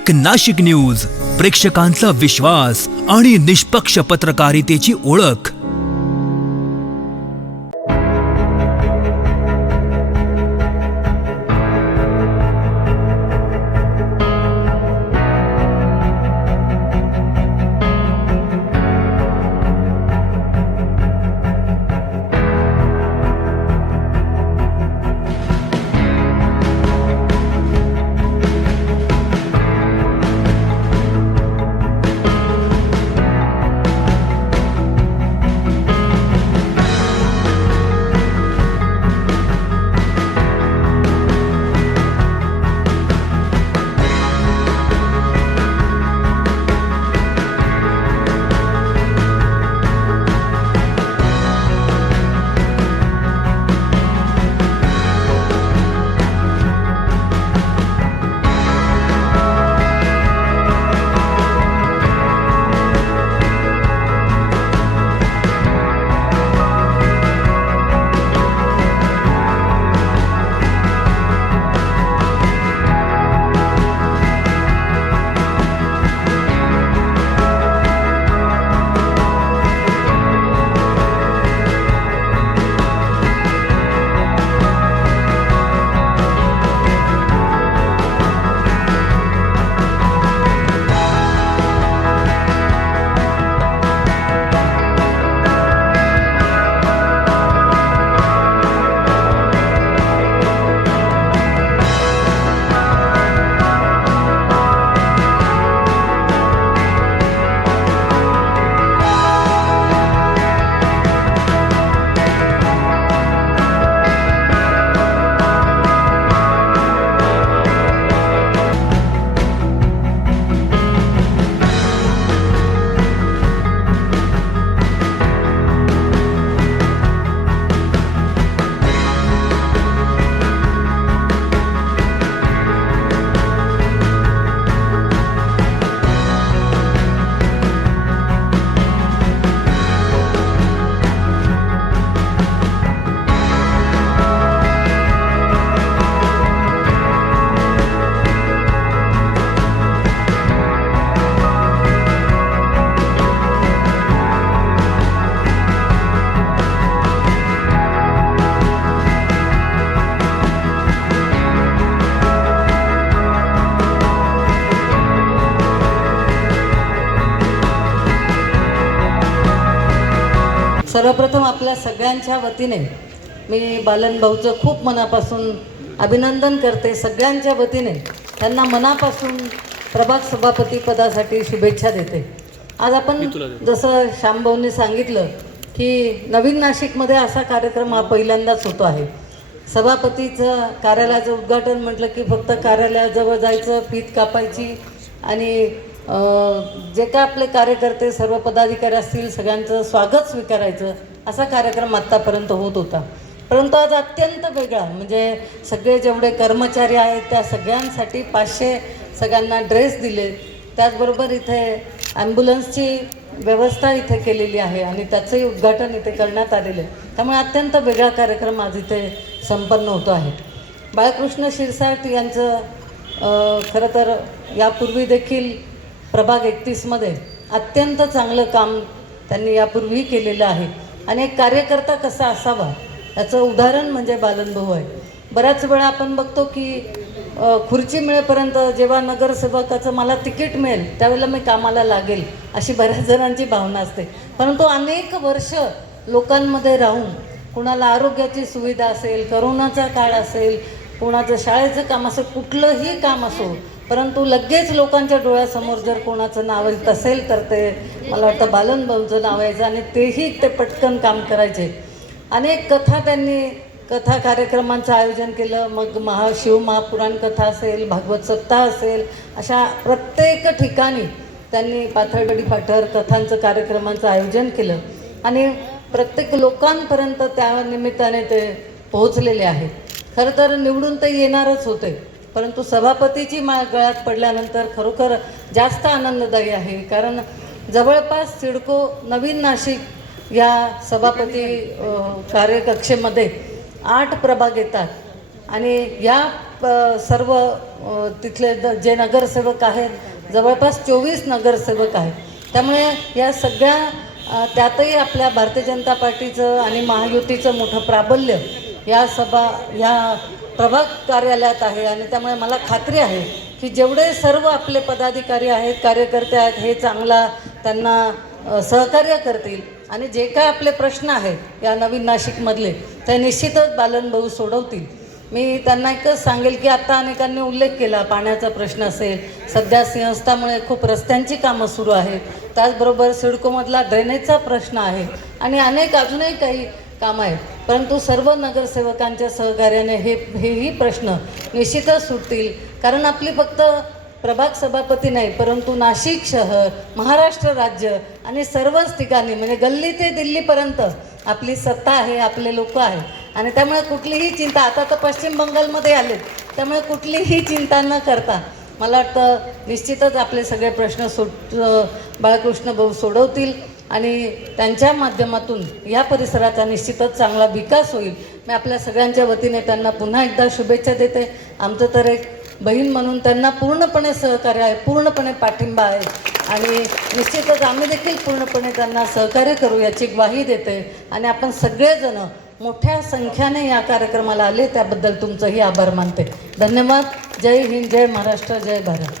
एक नाशिक न्यूज, प्रेक्षकांचा विश्वास आणि निष्पक्ष पत्रकारितेची ओळख। सर्वप्रथम आपल्या सगळ्यांच्या वतीने मी बालन भाऊचं खूप मनापासून अभिनंदन करते। सगळ्यांच्या वतीने त्यांना मनापासून प्रभाग सभापती पदासाठी शुभेच्छा देते। आज आपण जसं श्यामभाऊंनी सांगितलं की नवीन नाशिकमध्ये असा कार्यक्रम हा पहिल्यांदाच होतो आहे। सभापतीचं कार्यालयाचं उद्घाटन म्हटलं की फक्त कार्यालयाजवळ जायचं, फीत कापायची आणि जे काय आपले कार्यकर्ते सर्व पदाधिकारी असतील सगळ्यांचं स्वागत स्वीकारायचं असा कार्यक्रम आत्तापर्यंत होत होता। परंतु आज अत्यंत वेगळा, म्हणजे सगळे जेवढे कर्मचारी आहेत त्या सगळ्यांसाठी 500 सगळ्यांना ड्रेस दिले, त्याचबरोबर इथे ॲम्ब्युलन्सची व्यवस्था इथे केलेली आहे आणि त्याचंही उद्घाटन इथे करण्यात आलेलं आहे। त्यामुळे अत्यंत वेगळा कार्यक्रम आज इथे संपन्न होतो आहे। बाळकृष्ण शिरसाट यांचं खरं तर यापूर्वी देखील प्रभाग 31मध्ये अत्यंत चांगलं काम त्यांनी यापूर्वी केलेलं आहे आणि एक कार्यकर्ता कसा असावा याचं उदाहरण म्हणजे बालन भाऊ आहे। बऱ्याच वेळा आपण बघतो की खुर्ची मिळेपर्यंत जेव्हा नगरसेवकाचं मला तिकीट मिळेल त्यावेळेला मी कामाला लागेल अशी बऱ्याच जणांची भावना असते, परंतु अनेक वर्ष लोकांमध्ये राहून कुणाला आरोग्याची सुविधा असेल, करोनाचा काळ असेल, कोणाचं शाळेचं काम असेल, कुठलंही काम असो, परंतु लगेच लोकांच्या डोळ्यासमोर जर कोणाचं नाव येत असेल तर ते मला वाटतं बालन भाऊचं नाव यायचं आणि तेही ते पटकन काम करायचे। अनेक त्यांनी कथा कार्यक्रमांचं आयोजन केलं, मग शिवमहापुराण कथा असेल, भागवत सप्ताह असेल, अशा प्रत्येक ठिकाणी त्यांनी पाथर्डी पाठर कथांचं कार्यक्रमांचं आयोजन केलं आणि प्रत्येक लोकांपर्यंत त्या निमित्ताने ते पोहोचलेले आहेत। खरं तर निवडून ते येणारच होते, परंतु सभापतीची माळ गळ्यात पडल्यानंतर खरोखर जास्त आनंददायी आहे, कारण जवळपास सिडको नवीन नाशिक या सभापती कार्यकक्षेमध्ये 8 प्रभाग येतात आणि या सर्व तिथले जे नगरसेवक आहेत जवळपास 24 नगरसेवक आहेत. त्यामुळे या सगळ्या त्यातही आपल्या भारतीय जनता पार्टीचं आणि महायुतीचं मोठं प्राबल्य या प्रभाग कार्यालयात आहे. आणि त्यामुळे मला खात्री आहे की जेवढे सर्व आपले पदाधिकारी आहेत, कार्यकर्ते आहेत, हे चांगला त्यांना सहकार्य करतील आणि जे काय आपले प्रश्न आहेत या नवीन नाशिकमधले ते निश्चितच बालनभाऊ सोडवतील. मी त्यांना एकच सांगेल की आता अनेकांनी उल्लेख केला, पाण्याचा प्रश्न असेल, सध्या सिंहस्थामुळे खूप रस्त्यांची कामं सुरू आहेत, त्याचबरोबर सिडकोमधला ड्रेनेजचा प्रश्न आहे आणि अनेक अजूनही काही कामं आहेत. परंतु सर्व नगरसेवकांच्या सहकार्याने हेही प्रश्न निश्चितच सुटतील. कारण आपली फक्त प्रभाग सभापती नाही, परंतु नाशिक शहर, महाराष्ट्र राज्य आणि सर्वच ठिकाणी म्हणजे गल्ली ते दिल्लीपर्यंत आपली सत्ता आहे, आपले लोक आहेत. आणि त्यामुळे कुठलीही चिंता, आता तर पश्चिम बंगालमध्ये आलेत, त्यामुळे कुठलीही चिंता न करता मला वाटतं निश्चितच आपले सगळे प्रश्न बाळकृष्ण भाऊ सोडवतील आणि त्यांच्या माध्यमातून या परिसराचा निश्चितच चांगला विकास होईल. मी आपल्या सगळ्यांच्या वतीने त्यांना पुन्हा एकदा शुभेच्छा देते. आमचं तर एक बहीण म्हणून त्यांना पूर्णपणे सहकार्य आहे, पूर्णपणे पाठिंबा आहे आणि निश्चितच आम्ही देखील पूर्णपणे त्यांना सहकार्य करू याची ग्वाही देते. आणि आपण सगळेजण मोठ्या संख्येने या कार्यक्रमाला आले त्याबद्दल तुमचंही आभार मानते. धन्यवाद. जय हिंद, जय महाराष्ट्र, जय भारत.